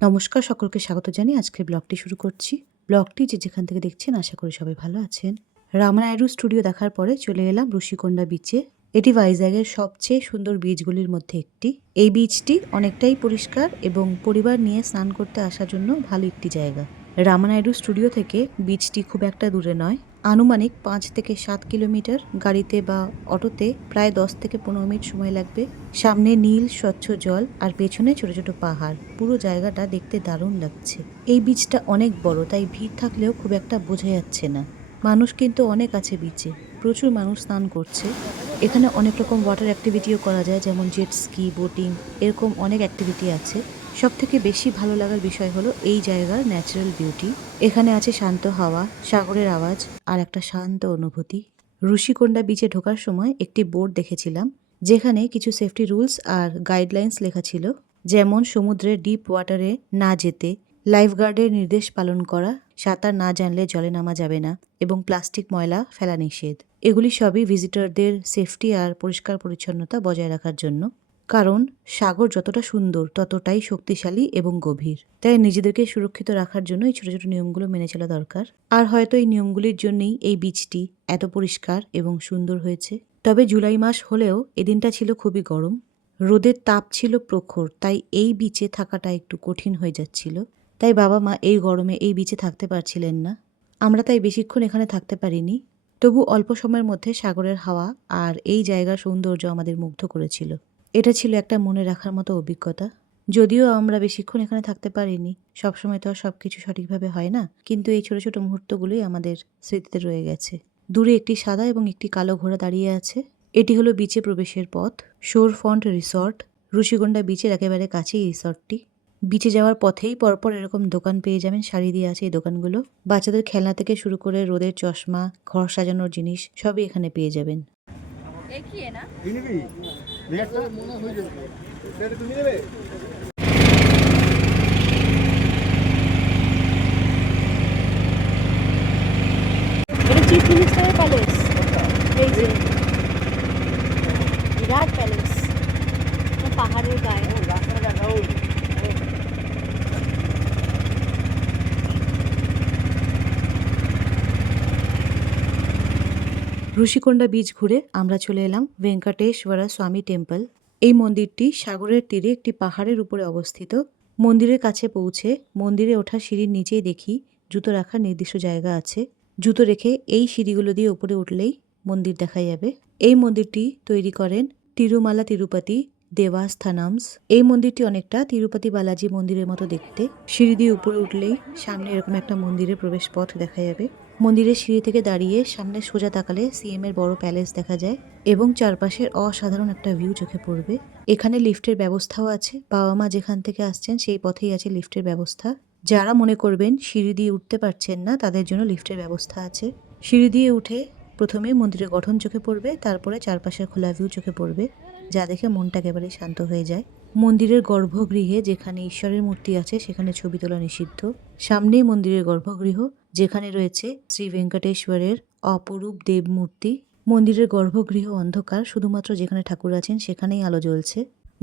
নমস্কার, সকলকে স্বাগত জানিয়ে আজকের ব্লগটি শুরু করছি। ব্লগটি যে যেখান থেকে দেখছেন আশা করি সবাই ভালো আছেন। রামানাইডু স্টুডিও দেখার পরে চলে এলাম ঋষিকোন্ডা বিচে। এটি ভাইজ্যাগের সবচেয়ে সুন্দর বিচগুলির মধ্যে একটি। এই বিচটি অনেকটাই পরিষ্কার এবং পরিবার নিয়ে স্নান করতে আসার জন্য ভালো একটি জায়গা। রামানাইডু স্টুডিও থেকে বিচটি খুব একটা দূরে নয়, আনুমানিক 5 থেকে 7 কিলোমিটার। গাড়িতে বা অটোতে প্রায় 10 থেকে 15 মিনিট সময় লাগবে। সামনে নীল স্বচ্ছ জল আর পেছনে ছোট ছোট পাহাড়। পুরো জায়গাটা দেখতে দারুণ লাগছে। এই বিচটা অনেক বড়, তাই ভিড় থাকলেও খুব একটা বোঝা যাচ্ছে না। মানুষ কিন্তু অনেক আছে বিচে, প্রচুর মানুষ স্নান করছে। এখানে অনেক রকম ওয়াটার অ্যাক্টিভিটিও করা যায়, যেমন জেট স্কি, বোটিং, এরকম অনেক অ্যাক্টিভিটি আছে। সব থেকে বেশি ভালো লাগার বিষয় হলো এই জায়গার ন্যাচারাল বিউটি। এখানে আছে শান্ত হাওয়া, সাগরের আওয়াজ আর একটা শান্ত অনুভূতি। ঋষিকোন্ডা বিচে ঢোকার সময় একটি বোর্ড দেখেছিলাম, যেখানে কিছু সেফটি রুলস আর গাইডলাইন্স লেখা ছিল, যেমন সমুদ্রের ডিপ ওয়াটারে না যেতে, লাইফগার্ডের নির্দেশ পালন করা, সাঁতার না জানলে জলে নামা যাবে না এবং প্লাস্টিক ময়লা ফেলা নিষেধ। এগুলি সবই ভিজিটরদের সেফটি আর পরিষ্কার পরিচ্ছন্নতা বজায় রাখার জন্য। কারণ সাগর যতটা সুন্দর ততটাই শক্তিশালী এবং গভীর, তাই নিজেদেরকে সুরক্ষিত রাখার জন্য এই ছোট ছোট নিয়মগুলো মেনে চলা দরকার। আর হয়তো এই নিয়মগুলির জন্যই এই বিচটি এত পরিষ্কার এবং সুন্দর হয়েছে। তবে জুলাই মাস হলেও এদিনটা ছিল খুবই গরম, রোদের তাপ ছিল প্রখর, তাই এই বিচে থাকাটা একটু কঠিন হয়ে যাচ্ছিল। তাই বাবা মা এই গরমে এই বিচে থাকতে পারছিলেন না। আমরা তাই বেশিক্ষণ এখানে থাকতে পারিনি। তবু অল্প সময়ের মধ্যে সাগরের হাওয়া আর এই জায়গার সৌন্দর্য আমাদের মুগ্ধ করেছিল। এটা ছিল একটা মনে রাখার মতো অভিজ্ঞতা। যদিও আমরা বেশিক্ষণ এখানে থাকতে পারিনি, সবসময় তো আর সবকিছু সঠিকভাবে হয় না, কিন্তু এই ছোট ছোট মুহূর্তগুলোই আমাদের স্মৃতিতে রয়ে গেছে। দূরে একটি সাদা এবং একটি কালো ঘোড়া দাঁড়িয়ে আছে। এটি হলো বিচে প্রবেশের পথ। শোর ফ্রন্ট রিসর্ট, ঋষিকোন্ডা বিচের একেবারে কাছেই রিসর্টটি। বিচে যাওয়ার পথেই পরপর এরকম দোকান পেয়ে যাবেন, সারি দিয়ে আছে এই দোকানগুলো। বাচ্চাদের খেলনা থেকে শুরু করে রোদের চশমা, ঘর সাজানোর জিনিস সবই এখানে পেয়ে যাবেন। এটা চিফ মিনিস্টারের প্যালেস। এই যে বিরাট প্যালেস, পাহাড়ের গায়ে। ঋষিকোন্ডা বিচ ঘুরে আমরা চলে এলাম ভেঙ্কটেশ্বরা স্বামী টেম্পল। এই মন্দিরটি সাগরের তীরে একটি পাহাড়ের উপরে অবস্থিত। মন্দিরের কাছে পৌঁছে মন্দিরে ওঠার সিঁড়ির নিচেই দেখি জুতো রাখার নির্দিষ্ট জায়গা আছে। জুতো রেখে এই সিঁড়িগুলো দিয়ে উপরে উঠলেই মন্দির দেখা যাবে। এই মন্দিরটি তৈরি করেন তিরুমালা তিরুপতি দেবাস্থানামস। এই মন্দিরটি অনেকটা তিরুপতি বালাজি মন্দিরের মতো দেখতে। সিঁড়ি দিয়ে উপরে উঠলেই সামনে এরকম একটা মন্দিরের প্রবেশ পথ দেখা যাবে। মন্দিরের সিঁড়ি থেকে দাঁড়িয়ে সামনে সোজা তাকালে সিএম এর বড় প্যালেস দেখা যায় এবং চারপাশের অসাধারণ একটা ভিউ চোখে পড়বে। এখানে লিফটের ব্যবস্থাও আছে। বাবা মা যেখান থেকে আসছেন সেই পথেই আছে লিফটের ব্যবস্থা। যারা মনে করবেন সিঁড়ি দিয়ে উঠতে পারছেন না, তাদের জন্য লিফটের ব্যবস্থা আছে। সিঁড়ি দিয়ে উঠে প্রথমে মন্দিরের গঠন চোখে পড়বে, তারপরে চারপাশের খোলা ভিউ চোখে পড়বে, যা দেখে মনটা একেবারে শান্ত হয়ে যায়। মন্দিরের গর্ভগৃহে যেখানে ঈশ্বরের মূর্তি আছে সেখানে ছবি তোলা নিষিদ্ধ। সামনেই মন্দিরের গর্ভগৃহ, যেখানে রয়েছে শ্রী ভেঙ্কটেশ্বরের অপরূপ দেব মূর্তি। মন্দিরের গর্ভগৃহ অন্ধকার, শুধুমাত্র যেখানে ঠাকুর আছেন সেখানেই আলো জ্বলছে।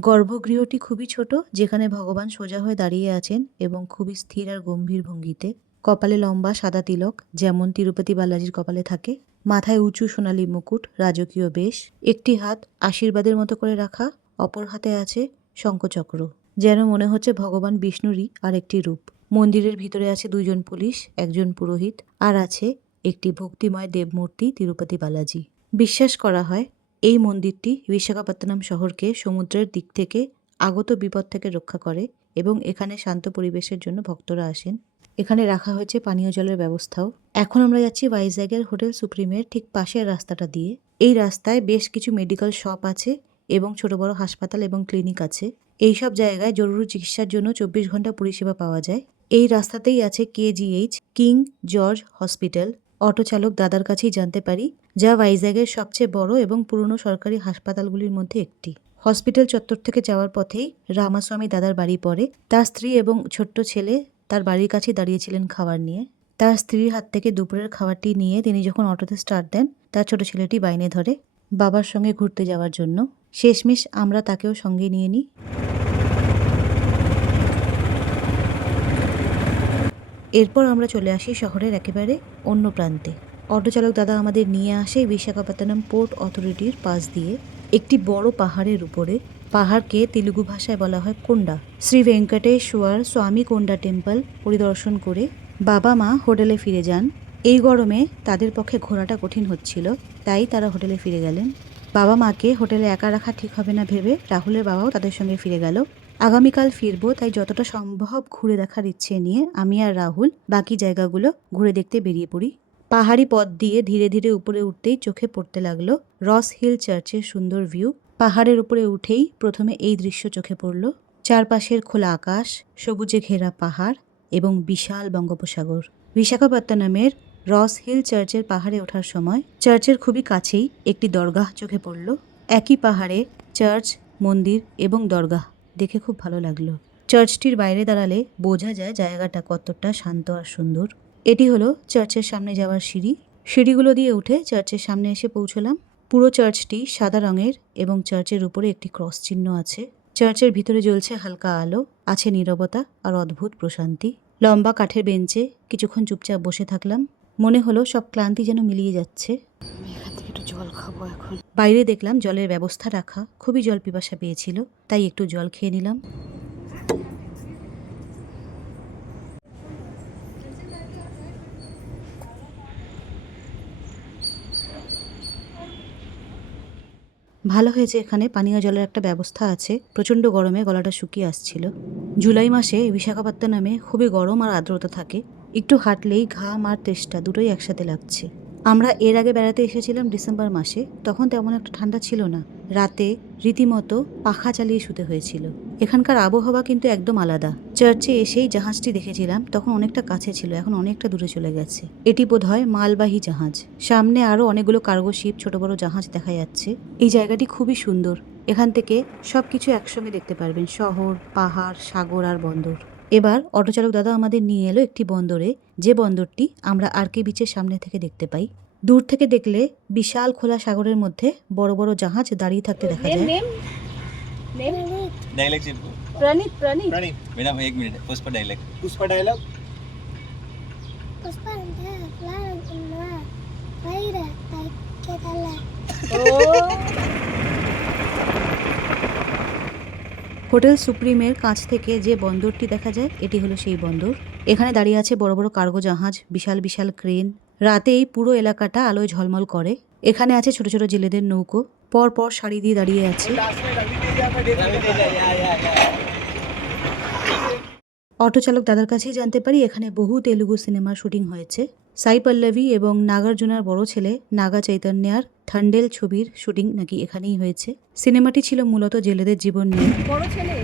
গর্ভগৃহটি খুবই ছোট, যেখানে ভগবান সোজা হয়ে দাঁড়িয়ে আছেন এবং খুবই স্থির আর গম্ভীর ভঙ্গিতে। কপালে লম্বা সাদা তিলক, যেমন তিরুপতি বালাজির কপালে থাকে। মাথায় উঁচু সোনালী মুকুট, রাজকীয় বেশ। একটি হাত আশীর্বাদের মতো করে রাখা, অপর হাতে আছে শঙ্খচক্র, যেন মনে হচ্ছে ভগবান বিষ্ণুরই আর একটি রূপ। মন্দিরের ভিতরে আছে 2 জন পুলিশ, একজন পুরোহিত, আর আছে একটি ভক্তিময় দেবমূর্তি তিরুপতি বালাজি। বিশ্বাস করা হয় এই মন্দিরটি বিশাখাপত্তনম শহরকে সমুদ্রের দিক থেকে আগত বিপদ থেকে রক্ষা করে এবং এখানে শান্ত পরিবেশের জন্য ভক্তরা আসেন। এখানে রাখা হয়েছে পানীয় জলের ব্যবস্থাও। এখন আমরা যাচ্ছি ভাইজ্যাগের হোটেল সুপ্রিমের ঠিক পাশের রাস্তাটা দিয়ে। এই রাস্তায় বেশ কিছু মেডিকেল শপ আছে এবং ছোট বড় হাসপাতাল এবং ক্লিনিক আছে। এইসব জায়গায় জরুরি চিকিৎসার জন্য 24 ঘন্টা পরিষেবা পাওয়া যায়। এই রাস্তাতেই আছে KGH, king George hospital. Auto চালক দাদার কাছেই জানতে পারি, যা ভাইজ্যাগের সবচেয়ে বড় এবং পুরনো সরকারি হাসপাতালগুলির মধ্যে একটি। হসপিটাল চত্বর থেকে যাওয়ার পথেই রামাস্বামী দাদার বাড়ি পড়ে। তার স্ত্রী এবং ছোট্ট ছেলে তার বাড়ির কাছে দাঁড়িয়েছিলেন খাবার নিয়ে। তার স্ত্রীর হাত থেকে দুপুরের খাবারটি নিয়ে তিনি যখন অটোতে স্টার্ট দেন, তার ছোট ছেলেটি বাইনে ধরে বাবার সঙ্গে ঘুরতে যাওয়ার জন্য। শেষমেশ আমরা তাকেও সঙ্গে নিয়ে নিই। এরপর আমরা চলে আসি শহরের একেবারে অন্য প্রান্তে। অটো চালক দাদা আমাদের নিয়ে আসে বিশাখাপত্তনম পোর্ট অথরিটির পাশ দিয়ে একটি বড় পাহাড়ের উপরে। পাহাড়কে তেলুগু ভাষায় বলা হয় কোন্ডা। শ্রী ভেঙ্কটেশ্বর স্বামী কোন্ডা টেম্পল পরিদর্শন করে বাবা মা হোটেলে ফিরে যান। এই গরমে তাদের পক্ষে ঘোরাটা কঠিন হচ্ছিল, তাই তারা হোটেলে ফিরে গেলেন। বাবা মাকে হোটেলে একা রাখা ঠিক হবে না ভেবে রাহুলের বাবাও তাদের সঙ্গে ফিরে গেল। আগামীকাল ফিরবো, তাই যতটা সম্ভব ঘুরে দেখার ইচ্ছে নিয়ে আমি আর রাহুল বাকি জায়গাগুলো ঘুরে দেখতে বেরিয়ে পড়ি। পাহাড়ি পথ দিয়ে ধীরে ধীরে উপরে উঠতেই চোখে পড়তে লাগলো রস হিল চার্চের সুন্দর ভিউ। পাহাড়ের উপরে উঠেই প্রথমে এই দৃশ্য চোখে পড়ল। চারপাশের খোলা আকাশ, সবুজে ঘেরা পাহাড় এবং বিশাল বঙ্গোপসাগর। বিশাখাপত্তনমের রস হিল চার্চের পাহাড়ে ওঠার সময় চার্চের খুবই কাছেই একটি দরগাহ চোখে পড়ল। একই পাহাড়ে চার্চ, মন্দির এবং দরগাহ দেখে খুব ভালো লাগলো। চার্চটির বাইরে দাঁড়ালে বোঝা যায় জায়গাটা কতটা শান্ত আর সুন্দর। এটি হলো চার্চের সামনে যাওয়ার সিঁড়ি। সিঁড়িগুলো দিয়ে উঠে চার্চের সামনে এসে পৌঁছলাম। পুরো চার্চটি সাদা রঙের এবং চার্চের উপরে একটি ক্রস চিহ্ন আছে। চার্চের ভিতরে জ্বলছে হালকা আলো, আছে নীরবতা আর অদ্ভুত প্রশান্তি। লম্বা কাঠের বেঞ্চে কিছুক্ষণ চুপচাপ বসে থাকলাম। মনে হলো সব ক্লান্তি যেন মিলিয়ে যাচ্ছে। এখান থেকে একটু জল খাবো এখন। বাইরে দেখলাম জলের ব্যবস্থা রাখা, খুবই জল পিপাসা পেয়েছিল, তাই একটু জল খেয়ে নিলাম। ভালো হয়েছে এখানে পানীয় জলের একটা ব্যবস্থা আছে। প্রচণ্ড গরমে গলাটা শুকিয়ে আসছিল। জুলাই মাসে বিশাখাপত্তনমে খুবই গরম আর আর্দ্রতা থাকে। একটু হাঁটলেই ঘাম আর তেষ্টা দুটোই একসাথে লাগছে। আমরা এর আগে বেড়াতে এসেছিলাম ডিসেম্বর মাসে, তখন তেমন একটা ঠান্ডা ছিল না। রাতে রীতিমতো পাখা চালিয়ে শুতে হয়েছিল। এখানকার আবহাওয়া কিন্তু একদম আলাদা। চার্চে এসেই জাহাজটি দেখেছিলাম, তখন অনেকটা কাছে ছিল, এখন অনেকটা দূরে চলে গেছে। এটি বোধহয় মালবাহী জাহাজ। সামনে আরো অনেকগুলো কার্গো শিপ, ছোট বড় জাহাজ দেখা যাচ্ছে। এই জায়গাটি খুবই সুন্দর। এখান থেকে সবকিছু একসঙ্গে দেখতে পারবেন, শহর, পাহাড়, সাগর আর বন্দর। এবার অটো চালক দাদা আমাদের নিয়ে এলো একটি বন্দরে, যে বন্দরটি আমরা আরকে বিচের সামনে থেকে দেখতে পাই। দূর থেকে দেখলে বিশাল খোলা সাগরের মধ্যে বড় বড় জাহাজ দাঁড়িয়ে থাকতে দেখা যায়। Praneet Praneet Praneet madam 1 minute Pushpa dialogue Pushpa hotel সুপ্রিমের কাছ থেকে যে বন্দরটি দেখা যায়, এটি হলো সেই বন্দর। এখানে দাঁড়িয়ে আছে বড় বড় কার্গো জাহাজ, বিশাল বিশাল ক্রেন। রাতে এই পুরো এলাকাটা আলোয় ঝলমল করে। এখানে আছে ছোট ছোট জেলেদের নৌকো, পর পর সারি দিয়ে দাঁড়িয়ে আছে। অটো চালক দাদার কাছেই জানতে পারি এখানে বহু তেলুগু সিনেমার শুটিং হয়েছে। সাই পল্লবী এবং নাগার্জুনার বড় ছেলে নাগা চৈতন্যার থান্ডেল ছবির শুটিং নাকি এখানেই হয়েছে। সিনেমাটি ছিল মূলত জেলেদের জীবন নিয়ে। বড় ছেলে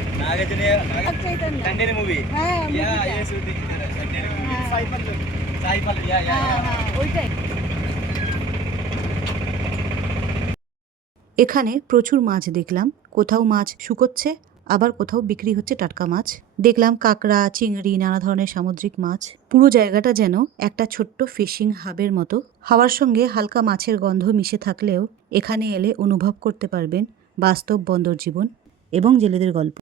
থান্ডেল মুভি হ্যাঁ ইয়া শুটিং থান্ডেল মুভি সাই পল্লবী ইয়া ওইটাই। এখানে প্রচুর মাছ দেখলাম। কোথাও মাছ শুকোচ্ছে, আবার কোথাও বিক্রি হচ্ছে টাটকা মাছ। দেখলাম কাঁকড়া, চিংড়ি, নানা ধরনের সামুদ্রিক মাছ। পুরো জায়গাটা যেন একটা ছোট্ট ফিশিং হাবের মতো। হাওয়ার সঙ্গে হালকা মাছের গন্ধ মিশে থাকলেও এখানে এলে অনুভব করতে পারবেন বাস্তব বন্দর জীবন এবং জেলেদের গল্প।